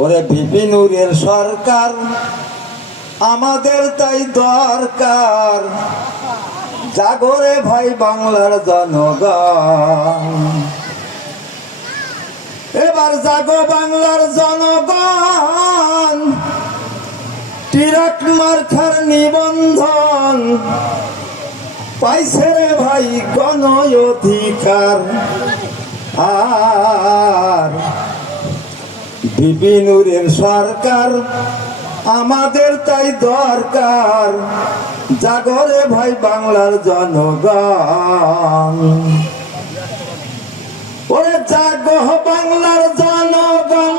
ওরে বিপিনুরের সরকার আমাদের তাই দরকার, জাগরে ভাই বাংলার জনগণ। এবার জাগো বাংলার জনগণ, তিরাক মার্কার নিবন্ধন পাইছে রে ভাই গণ অধিকার। আর বিপিনুরের সরকার আমাদের তাই দরকার, জাগরে ভাই বাংলার জনগণ। ওরে জাগো বাংলার জনগণ,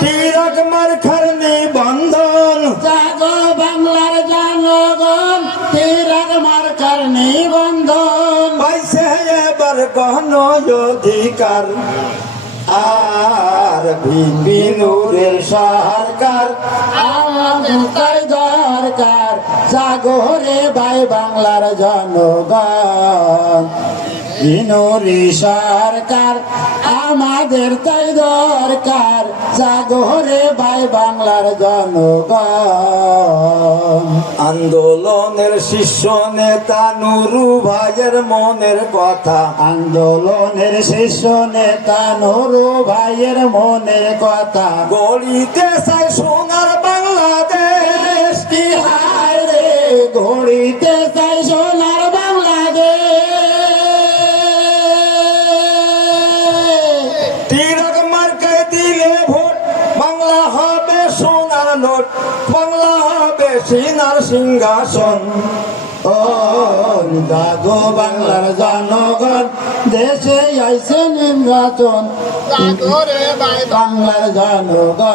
তিরাক মার্কার নিবন্ধন। জাগো বাংলার জনগণ, তিরাক মার্কার নিবন্ধন পাইছে এবার গণ অধিকার। আর বিপিনুরের সরকার আমাদের তাই দরকার, জাগো রে ভাই বাংলার জনগণ। বিপিনুরি সরকার আমাদের তাই দরকার, জাগো রে ভাই বাংলার জনগণ। আন্দোলনের শীর্ষ নেতা নুরু ভাইয়ের মনের কথা, আন্দোলনের শীর্ষ নেতা নুরু ভাইয়ের মনের কথা। গড়িতে চায় সোনার বাংলাদেশ, কি হায় রে গড়িতে চাই সোনার বাংলাদেশ। তিরাক মার্কায় দিলে ভোট, বাংলা হবে সোনার নোট, বাংলা হবে সোনার সিংহাসন। ও জাগো বাংলার জনগণ, দেশে আইছে নির্বাচন, বাংলার জনগণ।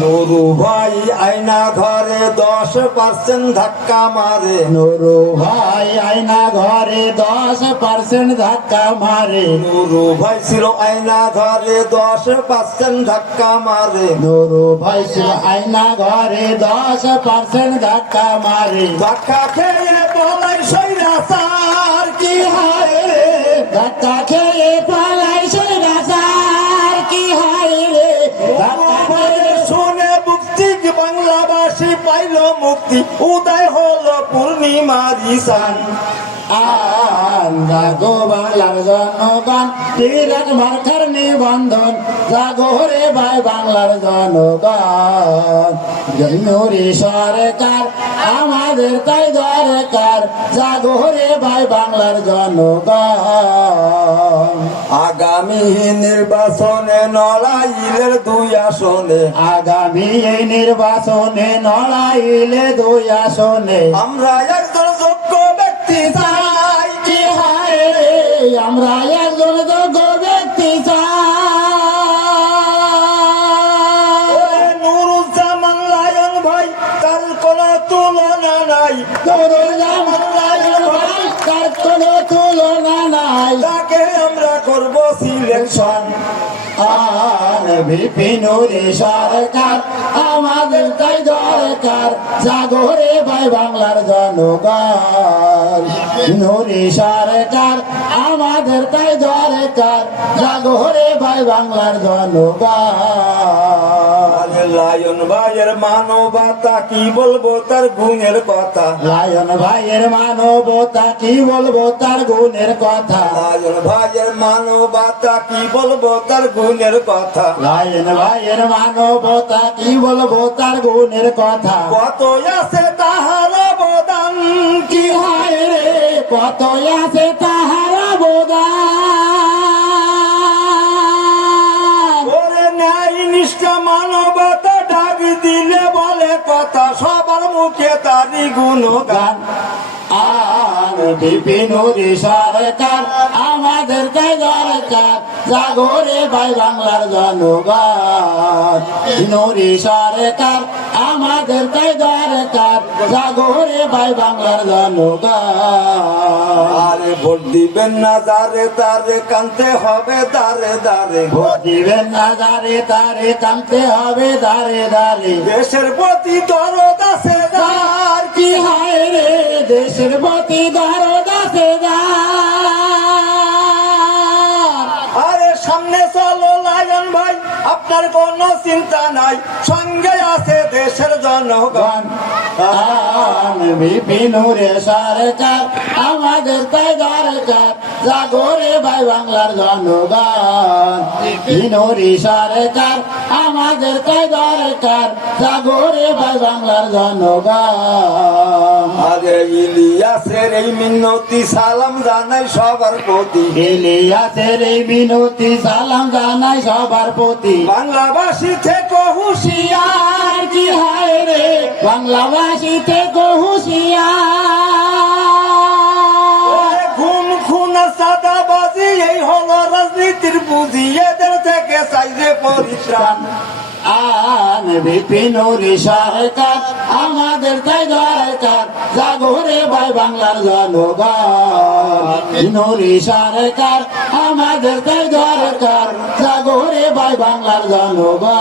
নুরু ভাই আয়না ঘরে 10% ধাক্কা মারে, নুরু ভাই আয়না ঘরে 10% ধাক্কা মারে। নুরু ভাই ছিল আয়না ঘরে 10% ধাক্কা মারে। নুরু ভাই ছিল আয়না ঘরে 10% ধাক্কা মারে। ধাক্কা খেয়ে পলাই সৈরাচার, কি হায় রে ধাক্কা খেয়ে পালাই সৈরাচার, কি হায় রে ধাক্কা খেয়ে। শুনে মুক্তি বাংলাবাসী পাইল মুক্তি, উদয় হলো পূর্ণিমার ঈশান। জাগো বাংলার জনগণ, তিরাক মার্কার নিবন্ধন, জাগো রে ভাই বাংলার জনগণ। বিপিনুরি সরকার আমাদের তাই দরকার, জাগো রে ভাই বাংলার জনগণ। আগামী নির্বাচনে নড়াইলের 2 আসনে, আগামী এই নির্বাচনে নড়াইলে 2 আসনে। আমরা একজন যোগ্য ব্যক্তি চাই, কি হায় রে আমরা একজন যোগ্য ব্যক্তি চাই। নুরুজ্জামান লায়ন ভাই, তার কোনো তুলনা নাই। নুরুজ্জামান লায়ন ভাই, তার কোনো তুলনা নাই। তাকে আমরা করব সিলেকশন। আর বিপিনুরি সরকার আমাদের তাই দরকার, জাগো রে ভাই বাংলার জনগণ। বিপিনুরি সরকার আমাদের তাই দরকার, জাগো রে ভাই বাংলার জনগণ। লায়ন ভাইয়ের মানবতা কি বলবো তার গুণের কথা, লায়ন ভাইয়ের মানবতা কি বলবো তার গুণের কথা। লায়ন ভাইয়ের মানবতা কি বলবো তার গুণের কথা। লায়ন ভাইয়ের মানবতা কি বলবো তার গুণের কথা। কত আছে তাহার অবদান, কি হায় রে কত আছে তাহার অবদান। ওরে ন্যায় নিষ্ঠা মানবতা ডাক দিলে বলে কথা, সবার মুখে তারই গুণগান। আর বিপিনুরি সরকার আমাদের তাই দরকার, জাগো রে ভাই বাংলার জনগণ। বিপিনুরি সরকার আমাদের তাই দরকার, জাগো রে ভাই বাংলার জনগণ। আরে ভোট দিবেন না যারে তারে কানতে হবে দারে দারে, ভোট দিবেন না দাঁড়ে তারে কানতে হবে দাঁড়ে দাঁড়ে। দেশের প্রতি দরদ আছে যার, কি হায় রে দেশের প্রতি দরদ আছে যার। আরে সামনে চলো লায়ন মিলন ভাই আপনার কোনো চিন্তা নাই, সঙ্গে আছে দেশের জনগণ। বিপিনুরে সরকার আমাদের তাই দরকার, জাগরে ভাই বাংলার জনগণ। বিপিনুরি সরকার আমাদের তাই দরকার, জাগরে ভাই বাংলার জনগণ। আরে ইলিয়াসের এই মিনতি সালাম জানাই সবার প্রতি, ইলিয়াসের এই মিনতি সালাম জানাই সবার প্রতি। বাংলাবাসী থেকে হুঁশিয়ার, আর কি হায় রে বাংলাবাসী থেকে হুঁশিয়ার। খুন খুন সাদাবাজি এই হলো রাজনীতির পুঁজি, এদের থেকে চাইছে পরিত্রাণ। আন বিপিনুরি সরকার আমাদের তাই দরকার, জাগরে ভাই বাংলার জনগণ। বিপিনুরি সরকার আমাদের তাই দরকার, জাগরে ভাই বাংলার জনগণ।